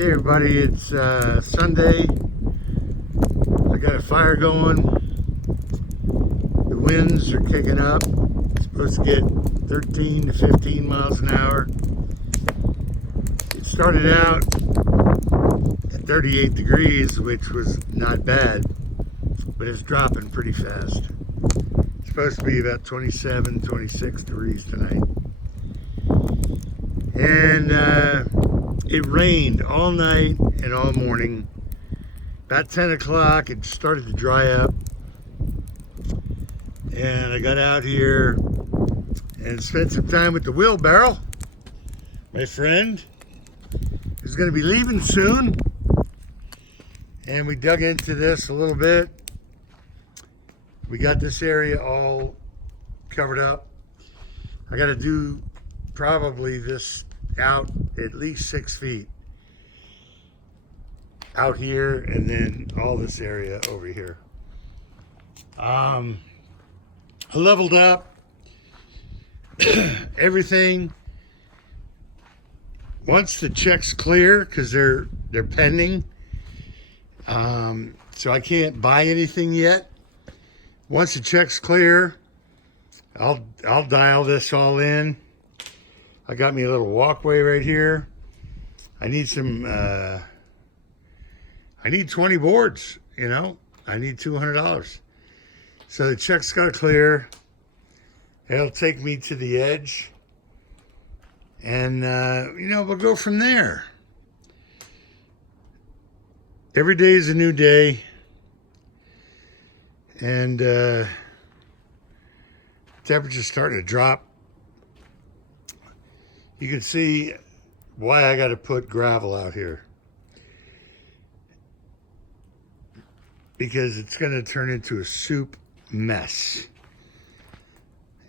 Hey everybody, it's Sunday. I got a fire going. The winds are kicking up. It's supposed to get 13 to 15 miles an hour. It started out at 38 degrees, which was not bad, but it's dropping pretty fast. It's supposed to be about 27, 26 degrees tonight. And it rained all night and all morning. About 10 o'clock, it started to dry up. And I got out here and spent some time with the wheelbarrow. My friend is going to be leaving soon. And we dug into this a little bit. We got this area all covered up. I got to do probably this out at least 6 feet out here, and then all this area over here. I leveled up everything. Once the checks clear, because they're pending, so I can't buy anything yet. Once the check's clear, I'll dial this all in. I got me a little walkway right here. I need some, I need 20 boards, you know. I need $200. So the check's got to clear. It'll take me to the edge. And, you know, we'll go from there. Every day is a new day. And temperature's starting to drop. You can see why I got to put gravel out here. Because it's going to turn into a soup mess.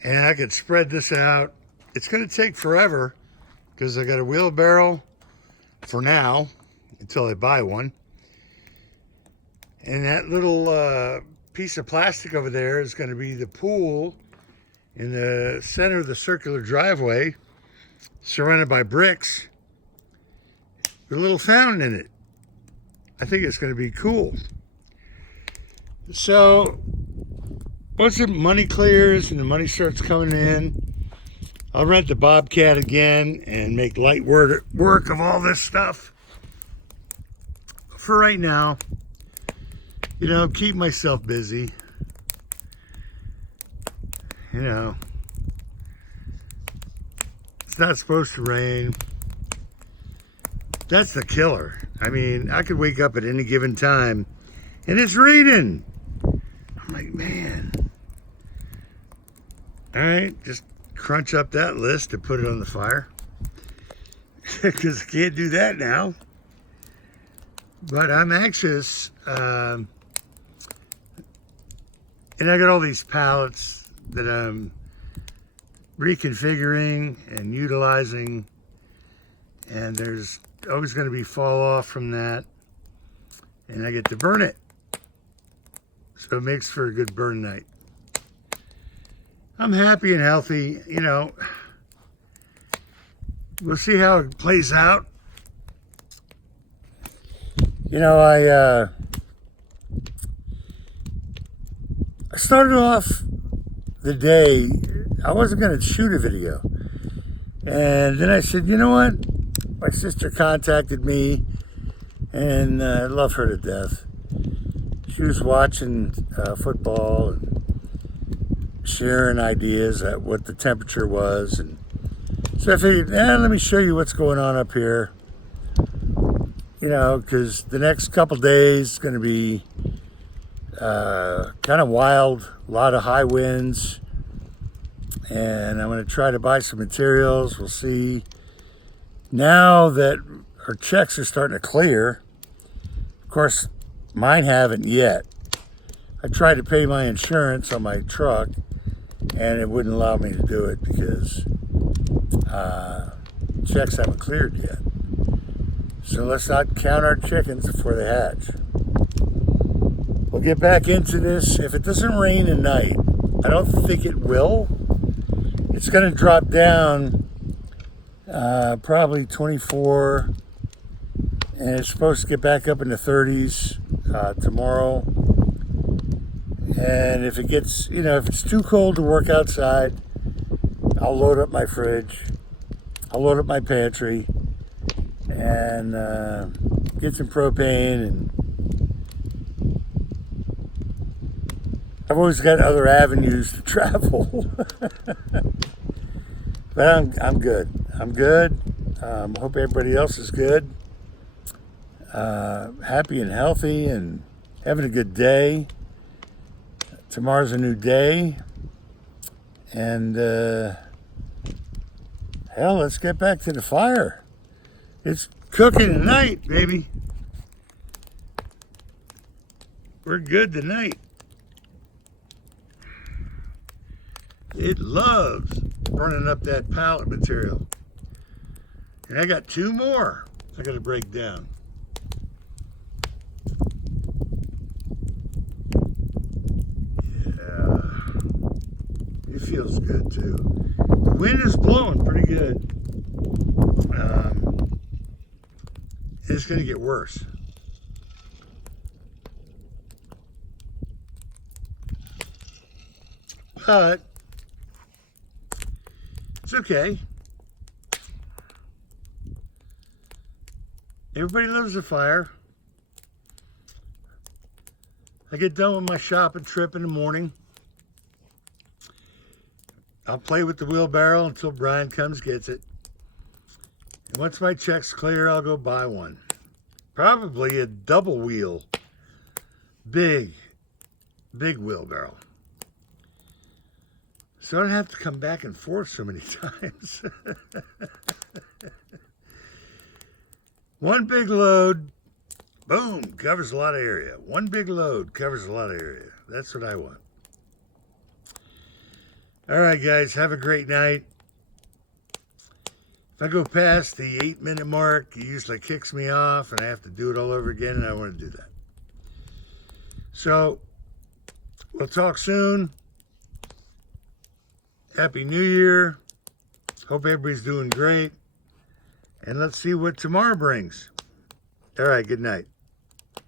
And I could spread this out. It's going to take forever because I got a wheelbarrow for now until I buy one. And that little piece of plastic over there is going to be the pool in the center of the circular driveway, surrounded by bricks with a little fountain in it. I think it's going to be cool. So once the money clears and the money starts coming in, I'll rent the Bobcat again and make light work of all this stuff. For right now, you know, keep myself busy. You know, it's not supposed to rain. That's the killer. I mean, I could wake up at any given time and it's raining. I'm like, man. All right, just crunch up that list and put it on the fire. Because I can't do that now. But I'm anxious. And I got all these pallets that I'm reconfiguring and utilizing, and there's always going to be fall off from that, and I get to burn it, so it makes for a good burn night. I'm happy and healthy, you know. We'll see how it plays out. You know, I started off the day, I wasn't going to shoot a video. And then I said, you know what? My sister contacted me, and I love her to death. She was watching football and sharing ideas at what the temperature was. And so I figured, let me show you what's going on up here. You know, because the next couple days is going to be kind of wild, a lot of high winds, and I'm going to try to buy some materials. We'll see. Now that our checks are starting to clear, of course, mine haven't yet. I tried to pay my insurance on my truck, and it wouldn't allow me to do it because checks haven't cleared yet. So let's not count our chickens before they hatch. We'll get back into this. If it doesn't rain tonight, I don't think it will. It's going to drop down probably 24 and it's supposed to get back up in the 30s tomorrow. And if it gets, if it's too cold to work outside, I'll load up my fridge, I'll load up my pantry, and get some propane. And I've always got other avenues to travel. But I'm good. I'm good. Hope everybody else is good. Happy and healthy and having a good day. Tomorrow's a new day. And hell, let's get back to the fire. It's cooking tonight, baby. We're good tonight. It loves burning up that pallet material. And I got 2 more I got to break down. Yeah. It feels good too. The wind is blowing pretty good. It's going to get worse. But it's okay. Everybody loves a fire. I get done with my shopping trip in the morning. I'll play with the wheelbarrow until Brian comes, gets it. And once my check's clear, I'll go buy one. Probably a double wheel. Big wheelbarrow. So I don't have to come back and forth so many times. One big load, boom, covers a lot of area. One big load covers a lot of area. That's what I want. All right, guys, have a great night. If I go past the 8-minute mark, it usually kicks me off and I have to do it all over again, and I want to do that. So, we'll talk soon. Happy New Year. Hope everybody's doing great. And let's see what tomorrow brings. All right, good night.